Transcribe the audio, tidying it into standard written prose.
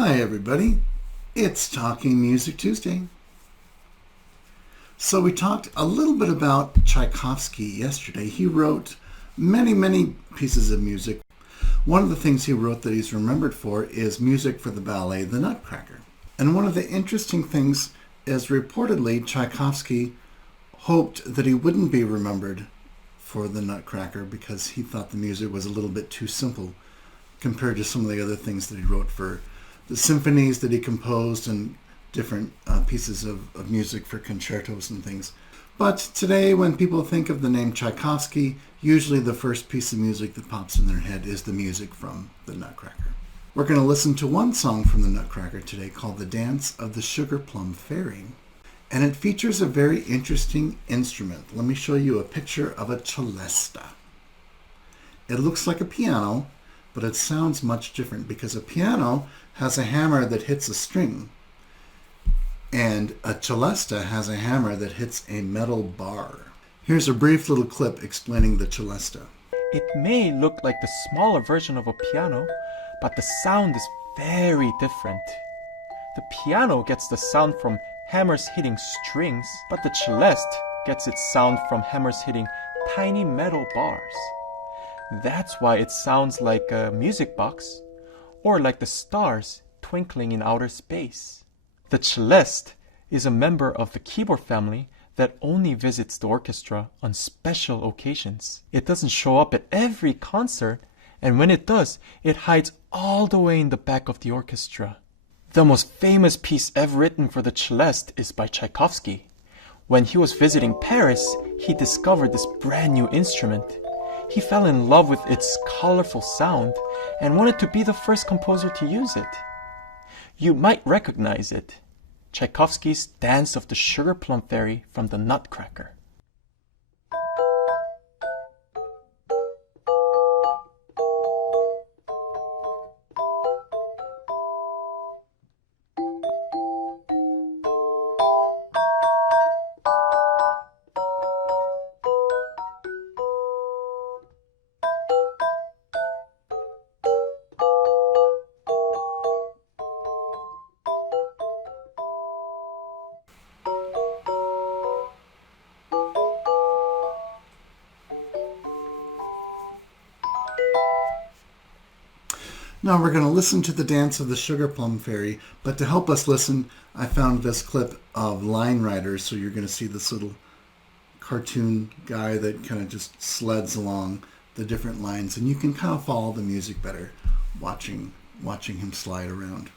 Hi everybody, it's Talking Music Tuesday. So we talked a little bit about Tchaikovsky yesterday. He wrote many pieces of music. One of the things he wrote that he's remembered for is music for the ballet The Nutcracker. And one of the interesting things is reportedly Tchaikovsky hoped that he wouldn't be remembered for The Nutcracker because he thought the music was a little bit too simple compared to some of the other things that he wrote for the symphonies that he composed and different pieces of music for concertos and things. But today, when people think of the name Tchaikovsky, usually the first piece of music that pops in their head is the music from The Nutcracker. We're going to listen to one song from The Nutcracker today called The Dance of the Sugar Plum Fairy. And it features a very interesting instrument. Let me show you a picture of a celesta. It looks like a piano, but it sounds much different because a piano has a hammer that hits a string, and a celesta has a hammer that hits a metal bar. Here's a brief little clip explaining the celesta. It may look like the smaller version of a piano, but the sound is very different. The piano gets the sound from hammers hitting strings, but the celeste gets its sound from hammers hitting tiny metal bars. That's why it sounds like a music box, or like the stars twinkling in outer space. The celeste is a member of the keyboard family that only visits the orchestra on special occasions. It doesn't show up at every concert, and when it does, it hides all the way in the back of the orchestra. The most famous piece ever written for the celeste is by Tchaikovsky. When he was visiting Paris, he discovered this brand new instrument. He fell in love with its colorful sound and wanted to be the first composer to use it. You might recognize it, Tchaikovsky's Dance of the Sugar Plum Fairy from The Nutcracker. Now we're going to listen to the Dance of the Sugar Plum Fairy, but to help us listen, I found this clip of Line Riders, so you're going to see this little cartoon guy that kind of just sleds along the different lines, and you can kind of follow the music better watching him slide around.